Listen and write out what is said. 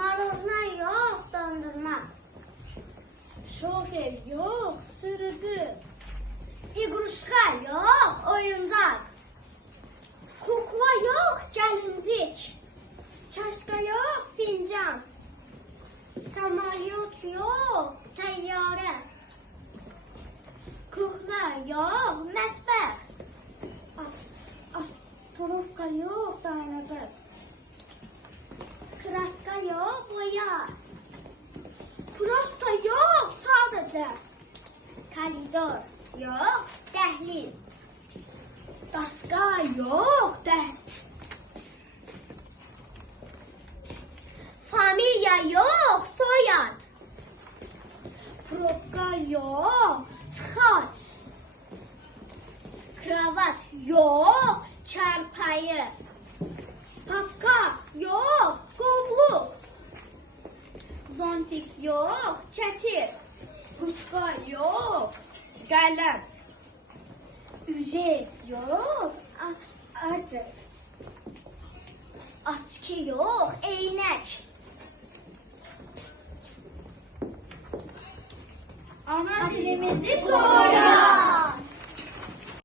Marozna yok, dondurma. Şofer yok, sürücü. İgruşka yok, oyuncak. Kukla yok, gelincik. Çaşka yok, fincan. Samaryot yok, teyyare. Kuhna yok, mətbəx. Astrofka yok, dayanacak. Kraska yok, boya. Prosta yok, sadece. Koridor yok, dəhliz. Daska yok, Familya yok, soyad. Probka yok, tıxac. Kravat yok, çarpayı. Papka yok, qovluq. Zontik yok, çətir. Ruçka yok, qələm. Üjet yok, artıq. Açki yok, eynək. Ana dilimizi koru.